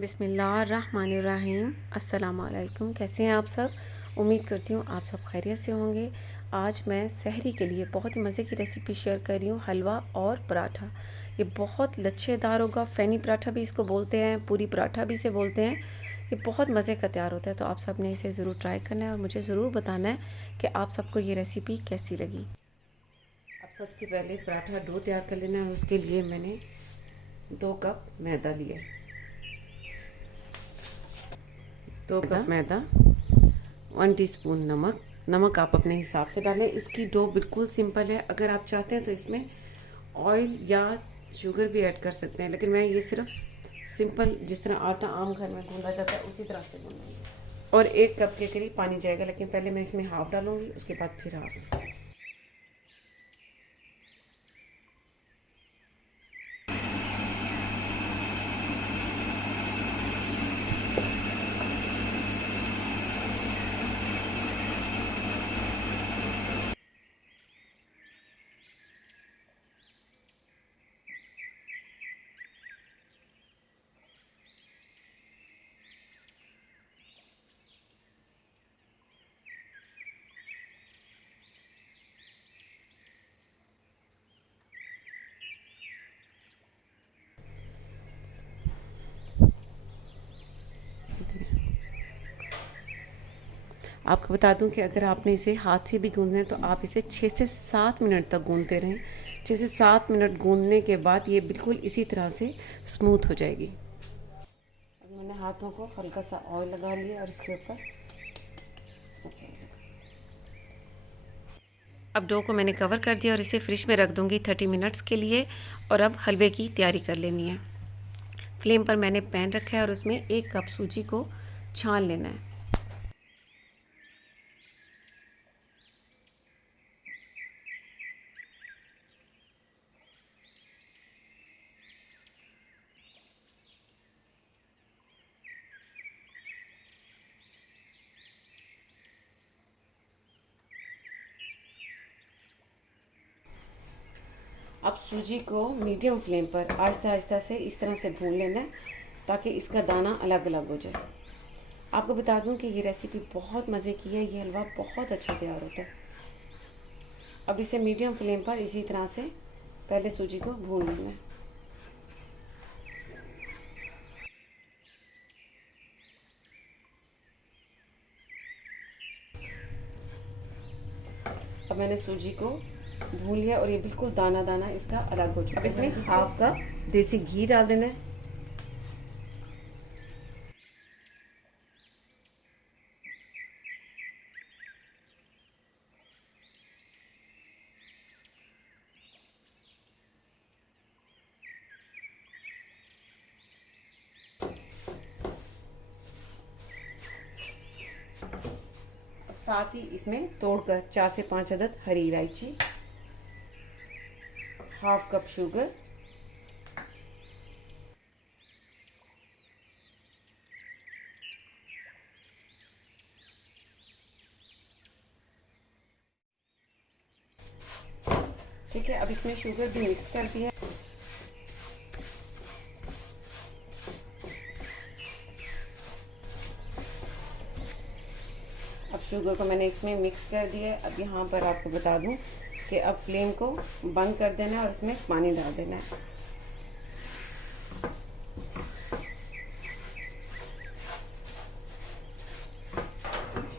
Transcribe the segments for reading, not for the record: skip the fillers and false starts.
बिस्मिल्लाहिर्रहमानिर्रहीम। अस्सलाम वालेकुम। कैसे हैं आप सब? उम्मीद करती हूँ आप सब खैरियत से होंगे। आज मैं सहरी के लिए बहुत ही मज़े की रेसिपी शेयर कर रही हूँ, हलवा और पराठा। ये बहुत लच्छेदार होगा। फ़ेनी पराठा भी इसको बोलते हैं, पूरी पराठा भी इसे बोलते हैं। ये बहुत मज़े का तैयार होता है, तो आप सब ने इसे ज़रूर ट्राई करना है और मुझे ज़रूर बताना है कि आप सबको ये रेसिपी कैसी लगी। अब सबसे पहले पराठा डो तैयार कर लेना है। उसके लिए मैंने 2 कप मैदा लिया, 2 कप मैदा, 1 टीस्पून नमक। नमक आप अपने हिसाब से डालें। इसकी डो बिल्कुल सिंपल है। अगर आप चाहते हैं तो इसमें ऑयल या शुगर भी ऐड कर सकते हैं, लेकिन मैं ये सिर्फ सिंपल जिस तरह आटा आम घर में गूंदा जाता है उसी तरह से गूंदूंगी। और 1 कप के करीब पानी जाएगा, लेकिन पहले मैं इसमें हाफ डालूंगी, उसके बाद फिर हाफ। आपको बता दूं कि अगर आपने इसे हाथ से भी गूंदना है तो आप इसे 6 से 7 मिनट तक गूंदते रहें। 6 से 7 मिनट गूंदने के बाद ये बिल्कुल इसी तरह से स्मूथ हो जाएगी। अब मैंने हाथों को हल्का सा ऑयल लगा लिया और इसके ऊपर अब डो को मैंने कवर कर दिया और इसे फ्रिज में रख दूंगी 30 मिनट्स के लिए। और अब हलवे की तैयारी कर लेनी है। फ्लेम पर मैंने पैन रखा है और उसमें 1 कप सूजी को छान लेना है। अब सूजी को मीडियम फ्लेम पर आहिस्ता आहिस्ता से इस तरह से भून लेना है ताकि इसका दाना अलग अलग हो जाए। आपको बता दूं कि ये रेसिपी बहुत मज़े की है। ये हलवा बहुत अच्छा तैयार होता है। अब इसे मीडियम फ्लेम पर इसी तरह से पहले सूजी को भून लेना है। अब मैंने सूजी को भून लिया और ये बिल्कुल दाना दाना इसका अलग हो चुका है। अब इसमें हाफ कप देसी घी डाल देना है। अब साथ ही इसमें तोड़कर 4 से 5 अदद हरी इलायची, हाफ कप शुगर, ठीक है। अब इसमें शुगर भी मिक्स कर दिया। अब शुगर को मैंने इसमें मिक्स कर दिया है। अब यहाँ पर आपको बता दूं कि अब फ्लेम को बंद कर देना है और इसमें पानी डाल देना है।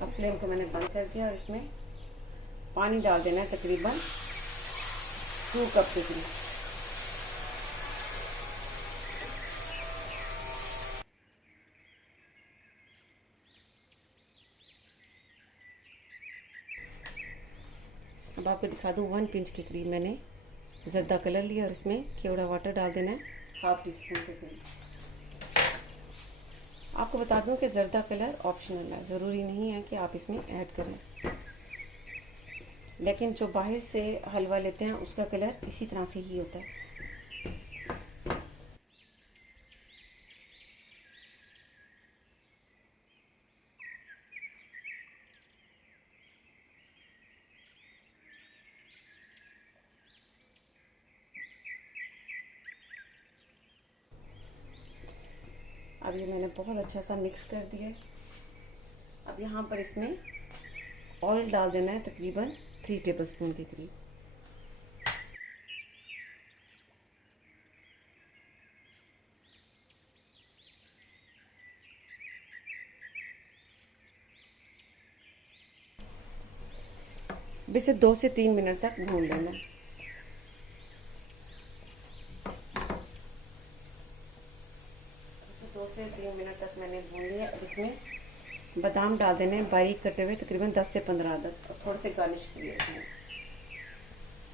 अब फ्लेम को मैंने बंद कर दिया और इसमें पानी डाल देना है तकरीबन 2 कप के करीब। अब आपको दिखा दूँ 1 पिंच के करीब मैंने जर्दा कलर लिया और इसमें केवड़ा वाटर डाल देना है, हाफ टी स्पून के करीब। आपको बता दूं कि जर्दा कलर ऑप्शनल है, ज़रूरी नहीं है कि आप इसमें ऐड करें, लेकिन जो बाहर से हलवा लेते हैं उसका कलर इसी तरह से ही होता है। अब ये मैंने बहुत अच्छा सा मिक्स कर दिया। अब यहाँ पर इसमें ऑयल डाल देना है, तकरीबन 3 टेबलस्पून के करीब। अब इसे 2 से 3 मिनट तक भून लेना। 2 से 3 मिनट तक मैंने भून लिया। अब इसमें बादाम डाल देने हैं बारीक कटे हुए, तकरीबन 10 से 15 अदद, और थोड़े से गार्निश के लिए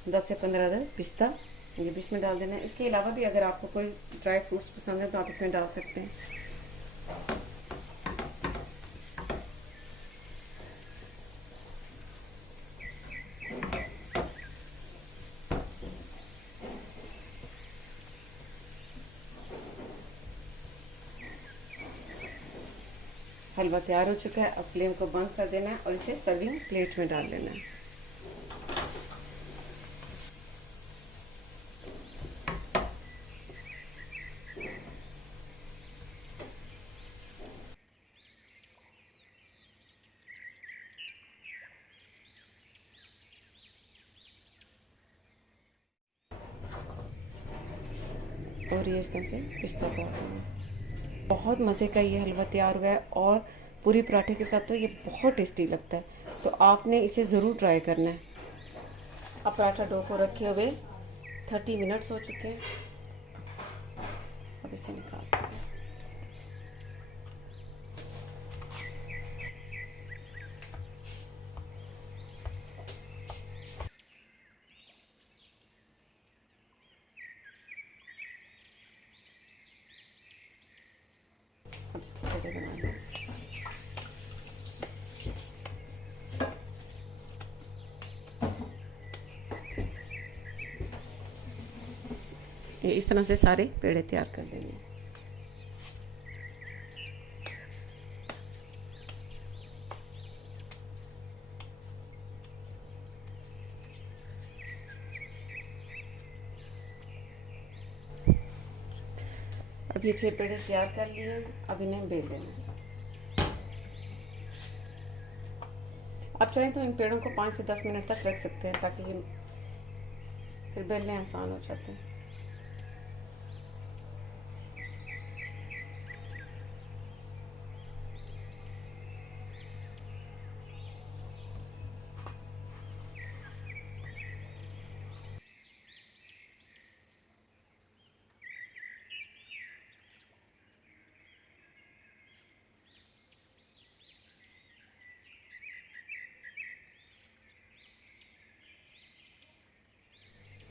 10 से 15 अदद पिस्ता ये भी इसमें डाल देना है। इसके अलावा भी अगर आपको कोई ड्राई फ्रूट्स पसंद है तो आप इसमें डाल सकते हैं। हलवा तैयार हो चुका है। अब फ्लेम को बंद कर देना है और इसे सर्विंग प्लेट में डाल लेना है। और ये इस तरह से पिस्ता पराठा, बहुत मज़े का ये हलवा तैयार हुआ है और पूरी पराठे के साथ तो ये बहुत टेस्टी लगता है। तो आपने इसे ज़रूर ट्राई करना है। अब पराठा डो को रखे हुए 30 मिनट्स हो चुके हैं। अब इसे निकालते हैं। अब इसके पेड़े बनाने हैं। ये इस तरह से सारे पेड़े तैयार कर लेंगे। अब ये 6 पेड़े तैयार कर लिए। अब इन्हें बेल लेना। आप चाहें तो इन पेड़ों को 5 से 10 मिनट तक रख सकते हैं ताकि ये फिर बेलने आसान हो जाते हैं।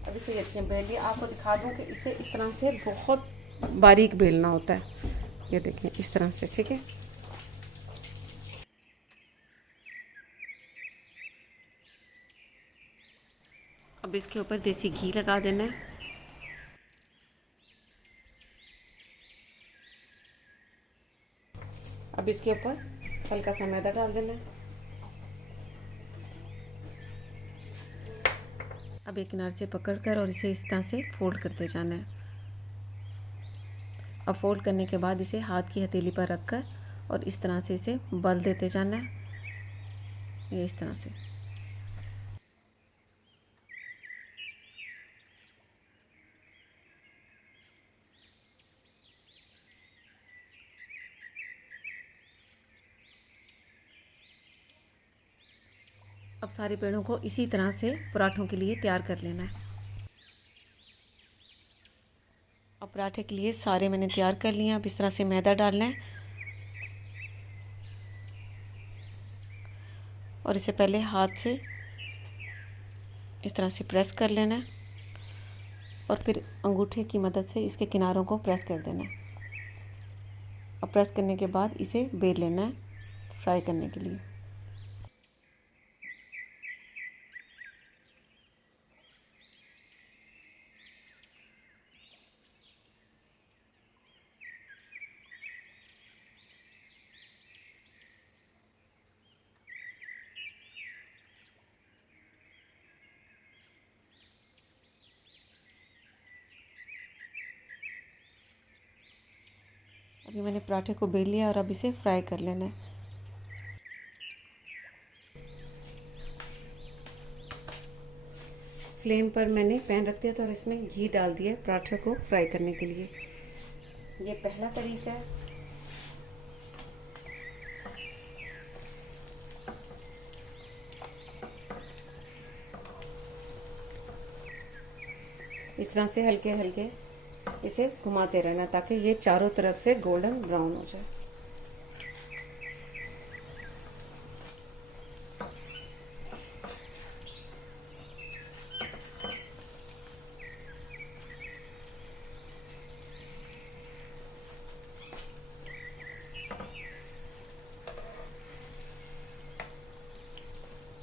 अब इसे यकीन बेलिए। आपको दिखा दूं कि इसे इस तरह से बहुत बारीक बेलना होता है। ये देखें इस तरह से, ठीक है। अब इसके ऊपर देसी घी लगा देना है। अब इसके ऊपर हल्का सा मैदा डाल देना है। अब एक किनारे से पकड़कर और इसे इस तरह से फोल्ड करते जाना है। अब फोल्ड करने के बाद इसे हाथ की हथेली पर रखकर और इस तरह से इसे बल देते जाना है। ये इस तरह से। अब सारे पेड़ों को इसी तरह से पराठों के लिए तैयार कर लेना है। अब पराठे के लिए सारे मैंने तैयार कर लिए। अब इस तरह से मैदा डालना है और इसे पहले हाथ से इस तरह से प्रेस कर लेना है और फिर अंगूठे की मदद से इसके किनारों को प्रेस कर देना है। अब प्रेस करने के बाद इसे बेल लेना है फ्राई करने के लिए। अभी मैंने पराठे को बेल लिया और अब इसे फ्राई कर लेना है। फ्लेम पर मैंने पैन रख दिया था और इसमें घी डाल दिया पराठे को फ्राई करने के लिए। ये पहला तरीका है। इस तरह से हल्के हल्के इसे घुमाते रहना ताकि ये चारों तरफ से गोल्डन ब्राउन हो जाए।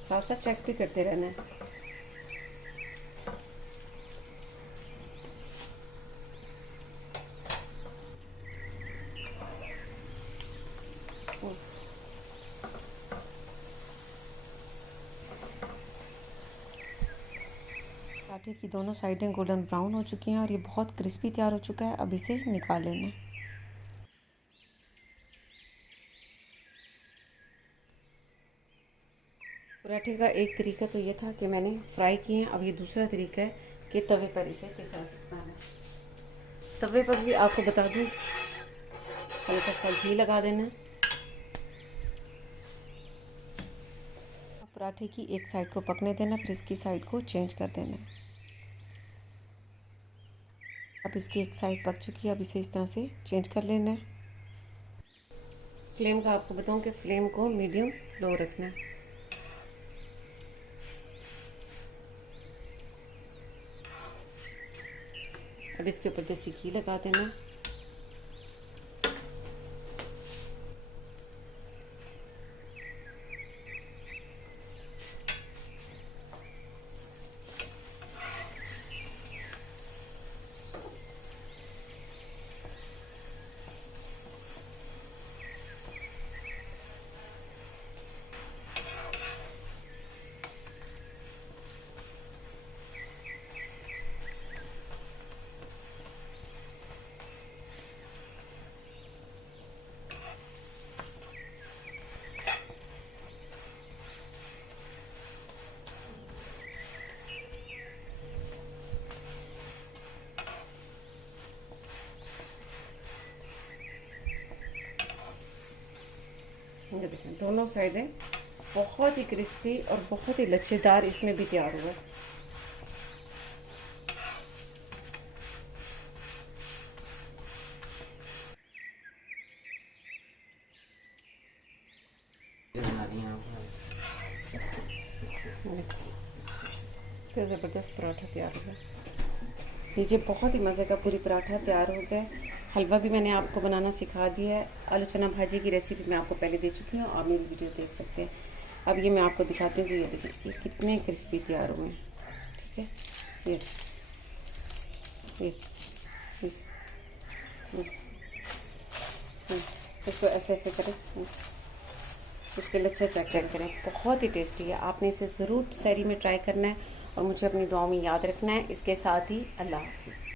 साथ साथ चेक भी करते रहना है। पराठे की दोनों साइडें गोल्डन ब्राउन हो चुकी हैं और ये बहुत क्रिस्पी तैयार हो चुका है। अब इसे निकाल लेना है। पराठे का एक तरीका तो ये था कि मैंने फ्राई किए हैं। अब ये दूसरा तरीका है कि तवे पर इसे किस तरह से बनाना है। तवे पर भी आपको बता दूं, हल्का सा घी लगा देना है। पराठे की एक साइड को पकने देना, फिर इसकी साइड को चेंज कर देना। अब इसकी एक साइड पक चुकी है। अब इसे इस तरह से चेंज कर लेना है। फ्लेम का आपको बताऊं कि फ्लेम को मीडियम लो रखना है। अब इसके ऊपर देसी घी लगा देना। ये देखें, दोनों साइडें बहुत ही क्रिस्पी और बहुत ही लच्छेदार इसमें भी तैयार हुआ है। फिर ज़बरदस्त पराठा तैयार हो गया। लीजिए, बहुत ही मज़े का पूरी पराठा तैयार हो गया। हलवा भी मैंने आपको बनाना सिखा दिया है। आलू चना भाजी की रेसिपी मैं आपको पहले दे चुकी हूँ, आप मेरी वीडियो देख सकते हैं। अब ये मैं आपको दिखाती हूँ कि ये देखिए कितने क्रिस्पी तैयार हुए हैं। ठीक है, ये इसको ऐसे ऐसे करें, इसके लच्छे चेक करें। बहुत ही टेस्टी है। आपने इसे ज़रूर सहरी में ट्राई करना है और मुझे अपनी दुआओं में याद रखना है। इसके साथ ही अल्लाह हाफिज़।